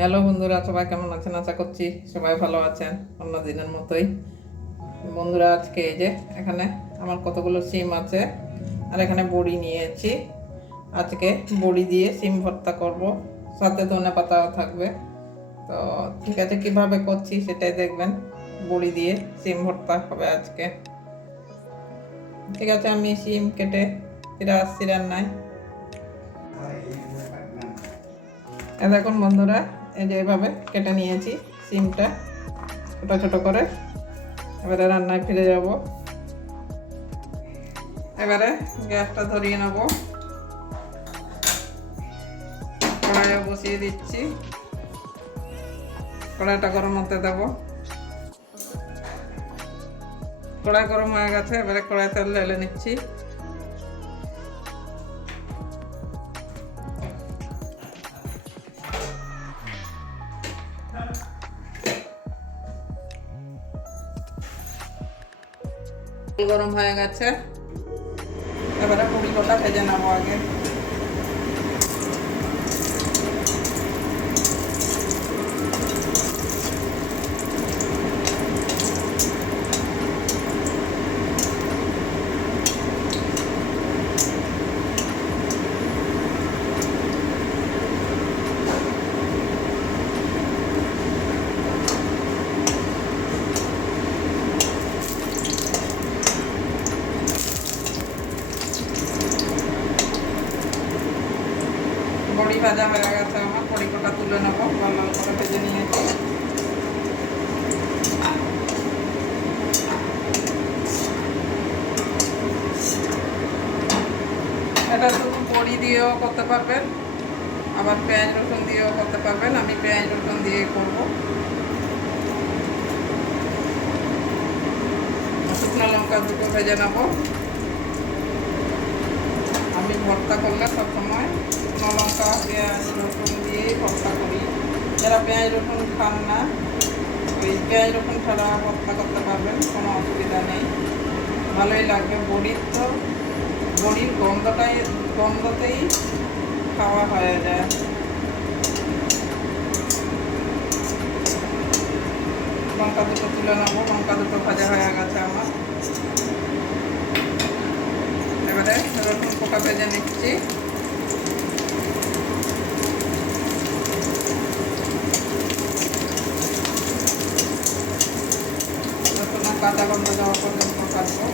Hello বন্ধুরা, সবাই কেমন আছেন? আশা করছি সবাই ভালো আছেন অন্য দিনের মতোই। বন্ধুরা, আজকে এই যে এখানে আমার কতগুলো সিম আছে আর এখানে বড়ি নিয়েছি। আজকে বড়ি দিয়ে সিম ভর্তা করব। সাথে ধনে পাতাও থাকবে। তো ঠিক আছে, কীভাবে করছি সেটাই দেখবেন। বড়ি দিয়ে সিম ভর্তা হবে আজকে। ঠিক আছে, আমি সিম কেটে ফিরে আসছি রান্নায়। এ দেখুন বন্ধুরা এই যে এভাবে কেটে নিয়েছি সিমটা ছোটো ছোটো করে। এবারে রান্নায় ফিরে যাব। এবারে গ্যাসটা ধরিয়ে নেব। কড়াইয়ে বসিয়ে দিচ্ছি। কড়াইটা গরম হতে দেবো। কড়াই গরম হয়ে গেছে, এবারে কড়াই তেল ঢেলে নিচ্ছি। গরম হয়ে গেছে। এবারে পুরিগুলোটা ভেজে নেব আগে। বড়ি ভাজা হয়ে গেছে আমার বড়ি কটা তুলে নেব লাল করে ভেজে নিয়েছি। এটা শুধু বড়ি দিয়েও করতে পারবেন, আবার পেঁয়াজ, রসুন দিয়েও করতে পারবেন। আমি পেঁয়াজ, রসুন দিয়ে করব। শুকনো লঙ্কা দুটো ভেজে নেব। আমি ভর্তা করলে সবসময় শুকনো লঙ্কা পেঁয়াজ রসুন দিয়ে ভর্তা করি যারা পেঁয়াজ রসুন খান না ওই পেঁয়াজ রসুন ছাড়া ভর্তা করতে পারবেন কোনো অসুবিধা নেই ভালোই লাগবে বড়ির তো বড়ির গন্ধটাই গন্ধতেই খাওয়া হয়ে যায় লঙ্কা দুটো তুলে নেব লঙ্কা দুটো ভাজা হয়ে গেছে আমার এবারে রসুন পোকা ভেজে নিচ্ছি রসুনের কাঁচা গন্ধ যাওয়া পর্যন্ত কাটবো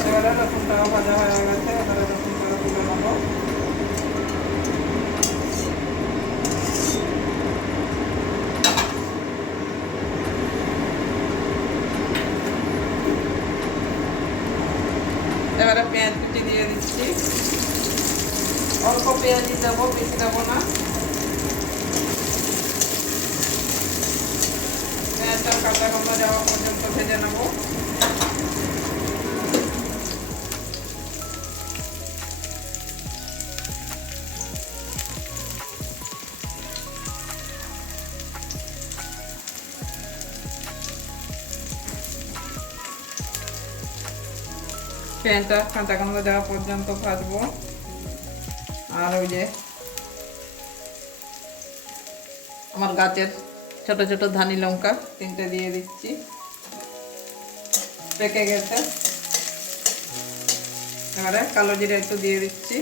এবারে রসুনটাও ভাজা হয়ে গেছে এবারে রসুনটাও তুলে নেব এবারে পেঁয়াজ কুচি দিয়ে দিচ্ছি। অল্প পেঁয়াজি দেবো, বেশি দেবো না। পেঁয়াজটা কাঁচা গন্ধ যাওয়া পর্যন্ত ভেজে নেব। পেঁয়াজটা কাঁচা গন্ধ দেওয়া পর্যন্ত ভাজবো। আর ওই যে আমার গাছের ছোট ছোট ধানি লঙ্কা তিনটে দিয়ে দিচ্ছি। পেকে গেছে। এবারে কালো জিরে একটু দিয়ে দিচ্ছি।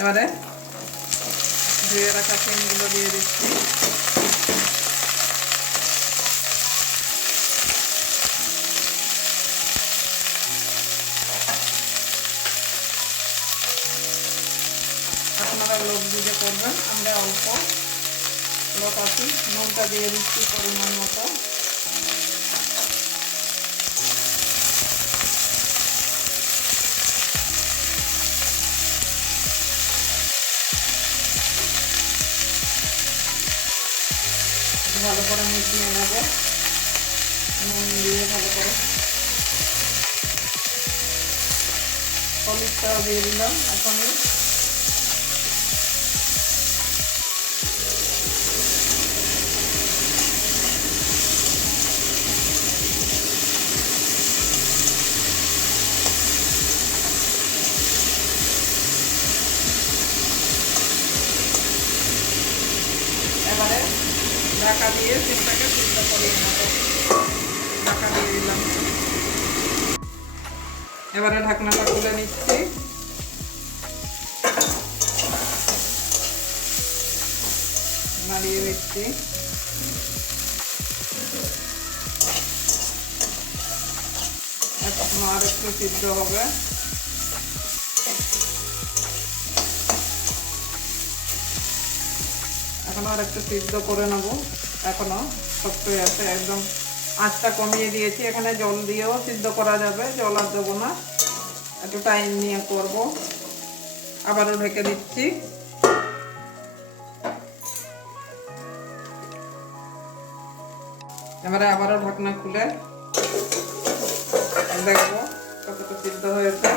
এবারে ধুয়ে রাখা সিমগুলো দিয়ে দিচ্ছি। আপনারা লোক বুঝে করবেন আমরা অল্প লোক আছি। নুনটা দিয়ে দিচ্ছি পরিমাণ মতো। ভালো করে মিশিয়ে নেব। নুন দিয়ে ভালো করে। হলুদটাও দিয়ে দিলাম এখনই। ঢাকা দিয়ে সিমটাকে সিদ্ধ নেব ঢাকা দিয়ে দিলাম। এবারে ঢাকনাটা খুলে নিচ্ছি। নাড়িয়ে দিচ্ছি। আর একটু সিদ্ধ হবে। এখনও আর একটু সিদ্ধ করে নেব। এখনও শক্তই আছে, একদম আঁচটা কমিয়ে দিয়েছি। এখানে জল দিয়েও সিদ্ধ করা যাবে, জল আর দেবো না। একটু টাইম নিয়ে করব। আবারও ঢেকে দিচ্ছি। এবারে আবারও ঢাকনা খুলে দেখব কতটা সিদ্ধ হয়েছে।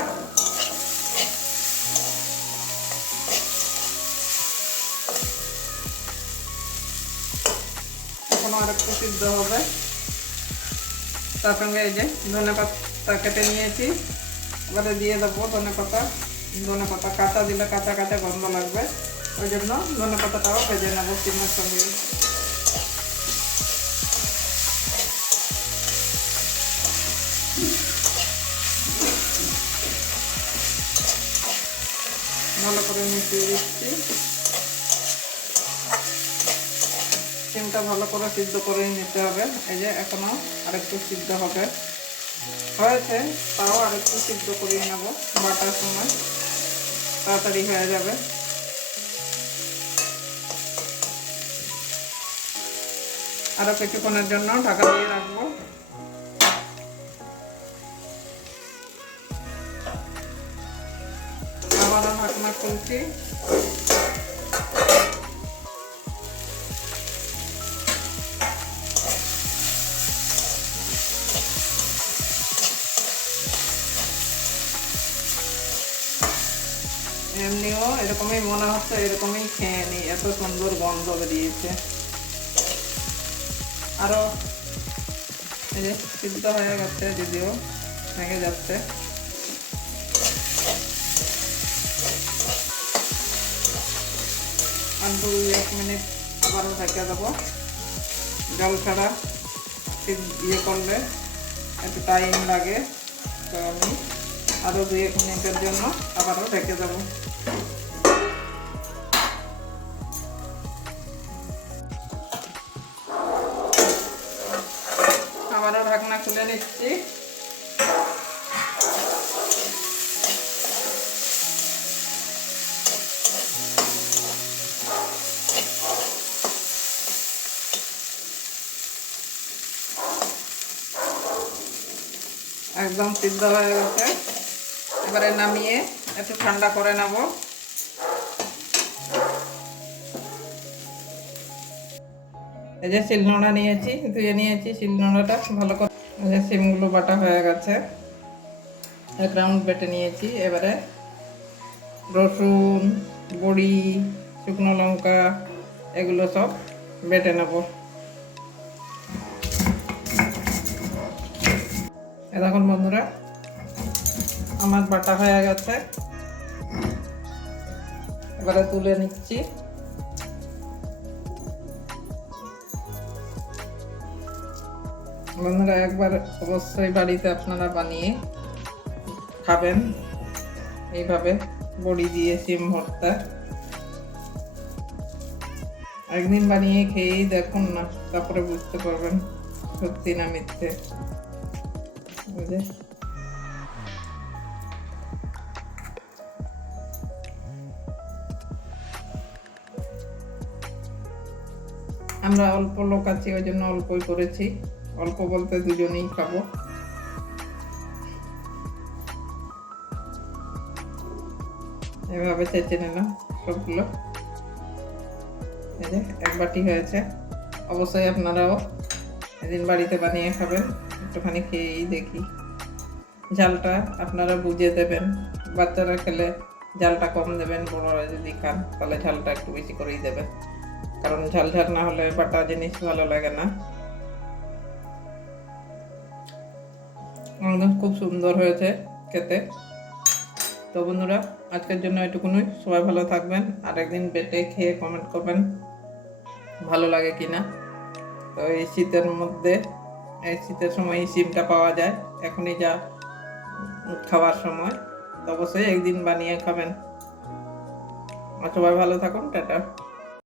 আর একটু সিদ্ধ হবে। তার সঙ্গে এই যে ধনে পাতা কেটে নিয়েছি। এবারে দিয়ে দেবো ধনে পাতা। ধনে পাতা কাঁচা দিলে কাঁচা কাঁচা গন্ধ লাগবে। ওই জন্য ধনে পাতাটাও ভেজে নেব সিমের সঙ্গে। ভালো করে মিশিয়ে দিচ্ছি। সিমটা ভালো করে সিদ্ধ করে নিতে হবে। এই যে এখনও আরেকটু সিদ্ধ হবে। হয়েছে, তাও আরেকটু সিদ্ধ করিয়ে নেব বাটার সময়। তাড়াতাড়ি হয়ে যাবে। আরও কিছুক্ষণের জন্য ঢাকা দিয়ে রাখব। আবারও ঢাকনা খুলছি। এরকমই মনে হচ্ছে, এরকমই খেয়ে নি, এত সুন্দর গন্ধ বেরিয়েছে। আরও এই সিদ্ধ হয়ে গেছে যদিও, ভেঙে যাচ্ছে। এক মিনিট আবারও ঢেকে দেবো। জল ছাড়া ইয়ে করলে একটু টাইম লাগে। তো আমি আরও দুই এক মিনিটের জন্য আবারও ঢেকে দেবো। খুলে নিচ্ছি একদম সিদ্ধ হয়ে গেছে। এবারে নামিয়ে একটু ঠান্ডা করে নেব। এই যে শিলনোড়া নিয়েছি, ধুয়ে নিয়েছি, শিলনোড়াটা ভালো করে যে সিমগুলো বাটা হয়ে গেছে। এক রাউন্ড বেটে নিয়েছি। এবারে রসুন, বড়ি, শুকনো লঙ্কা, এগুলো সব বেটে নেব। এ দেখুন বন্ধুরা, আমার বাটা হয়ে গেছে। এবারে তুলে নিচ্ছি। বন্ধুরা, একবার অবশ্যই বাড়িতে আপনারা বানিয়ে খাবেন। এইভাবে বড়ি দিয়ে সিম ভর্তা। একদিন বানিয়ে খেয়েই দেখুন না, তারপরে বুঝতে পারবেন সত্যি না মিথ্যে। বুঝে আমরা অল্প লোক আছি, ওই জন্য অল্পই করেছি। অল্প বলতে দুজনেই খাব। এভাবে চেঁচে নিলাম সবগুলো। এই যে, এক বাটি হয়েছে। অবশ্যই আপনারাও এদিন বাড়িতে বানিয়ে খাবেন। একটুখানি খেয়েই দেখি। ঝালটা আপনারা বুঝে দেবেন। বাচ্চারা খেলে ঝালটা কম দেবেন, বড়রা যদি খান, তাহলে ঝালটা একটু বেশি করেই দেবেন। কারণ ঝাল ঝাল না হলে বাটা জিনিস ভালো লাগে না। একদম খুব সুন্দর হয়েছে খেতে। তো বন্ধুরা, আজকের জন্য এটুকুনই। সবাই ভালো থাকবেন আর একদিন বেটে খেয়ে কমেন্ট করবেন ভালো লাগে কি না তো এই শীতের মধ্যে, এই শীতের সময় এই সিমটা পাওয়া যায়। এখনই যা খাওয়ার সময়। তো অবশ্যই একদিন বানিয়ে খাবেন। আর সবাই ভালো থাকুন, টাটা।